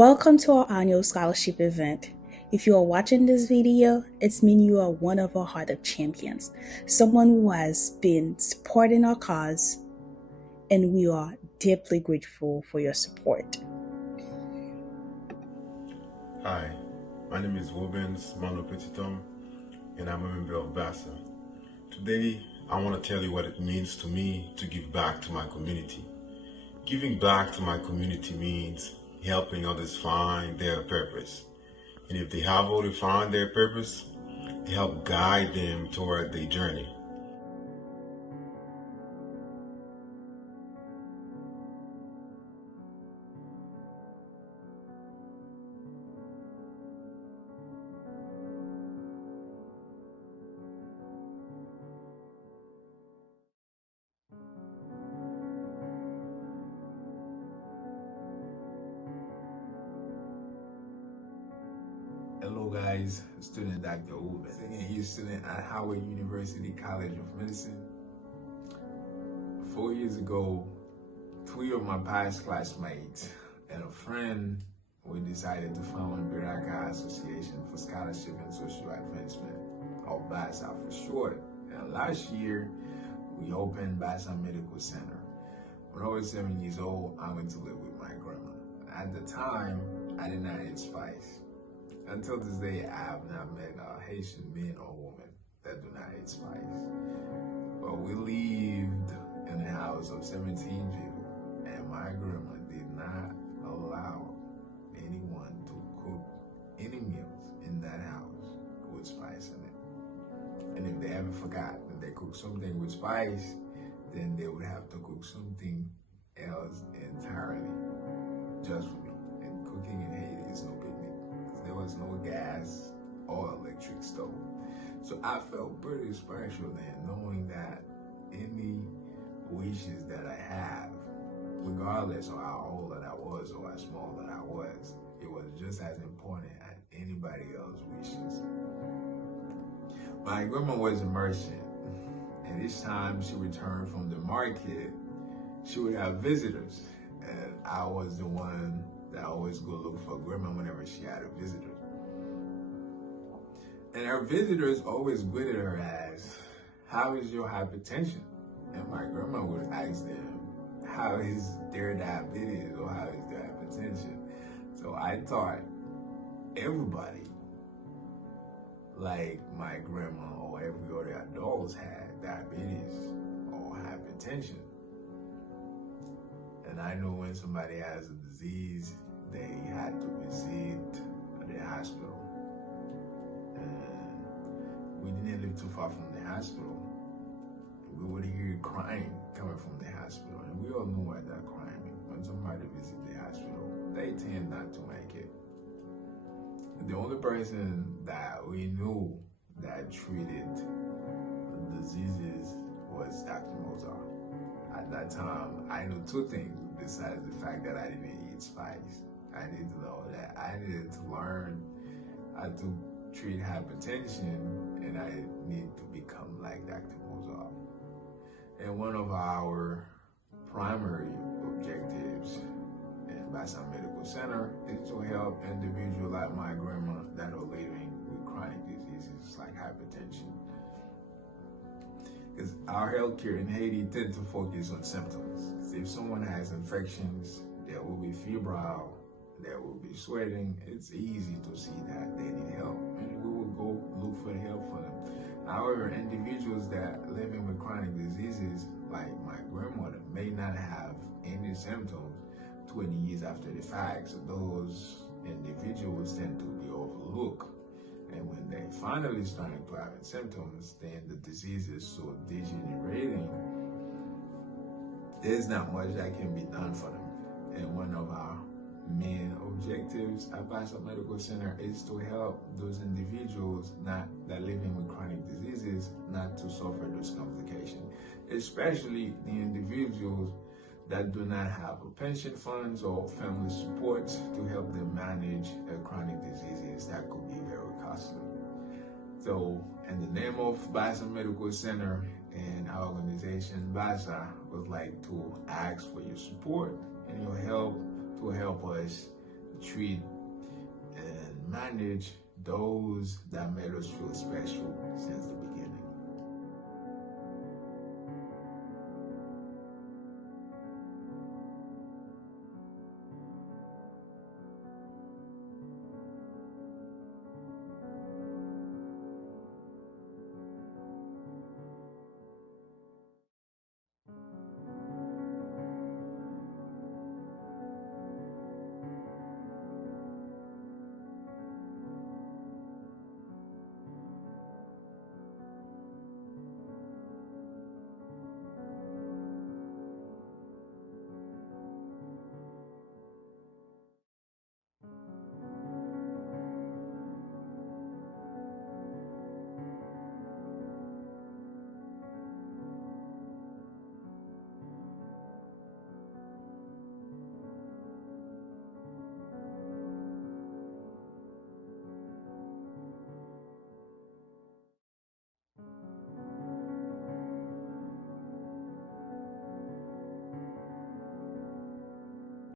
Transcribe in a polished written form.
Welcome to our annual scholarship event. If you are watching this video, it's mean you are one of our Heart of Champions, someone who has been supporting our cause, and we are deeply grateful for your support. Hi, my name is Rubens Mano Petitom, and I'm a member of BASSA. Today, I want to tell you what it means to me to give back to my community. Giving back to my community means helping others find their purpose. And if they have already found their purpose, help guide them toward their journey. Hello guys, student Dr. Uben. Second year student at Howard University College of Medicine. 4 years ago, 3 of my past classmates and a friend, we decided to found BASSA Association for Scholarship and Social Advancement, or BASSA for short. And last year, we opened BASSA Medical Center. When I was 7 years old, I went to live with my grandma. At the time, I did not eat spice. Until this day, I have not met a Haitian man or woman that do not eat spice. But we lived in a house of 17 people, and my grandma did not allow anyone to cook any meals in that house with spice in it. And if they ever forgot that they cooked something with spice, then they would have to cook something else entirely just for me. And cooking in Haiti is no picnic. There was no gas or electric stove. So I felt pretty special then, knowing that any wishes that I have, regardless of how old that I was or how small that I was, it was just as important as anybody else's wishes. My grandma was a merchant, and each time she returned from the market, she would have visitors, and I was the one that always go look for grandma whenever she had a visitor. And her visitors always greeted her as, "How is your hypertension?" And my grandma would ask them, "How is their diabetes?" or "How is their hypertension?" So I thought everybody, like my grandma or every other adult, had diabetes or hypertension. And I know when somebody has a disease, they had to visit the hospital. And we didn't live too far from the hospital. We would hear crying coming from the hospital. And we all know what that crying means. When somebody visits the hospital, they tend not to make it. The only person that we knew that treated the diseases was Dr. Mozart. At that time, I knew two things besides the fact that I didn't eat spice. I needed to know that I needed to learn how to treat hypertension, and I needed to become like Dr. Mozart. And one of our primary objectives in BASSA Medical Center is to help individuals like my grandma that are living with chronic diseases like hypertension. Because our healthcare in Haiti tends to focus on symptoms. If someone has infections, there will be febrile, there will be sweating. It's easy to see that they need help, and we will go look for help for them. However, individuals that living with chronic diseases, like my grandmother, may not have any symptoms 20 years after the fact. So those individuals tend to be overlooked. And when they finally starting to have symptoms, then the disease is so degenerating, there's not much that can be done for them. And one of our main objectives at BASSA Medical Center is to help those individuals that living with chronic diseases not to suffer those complications, especially the individuals that do not have a pension funds or family support to help them manage chronic diseases that could be very costly. So, in the name of BASSA Medical Center and our organization, BASSA, would like to ask for your support and your help to help us treat and manage those that made us feel special since the beginning.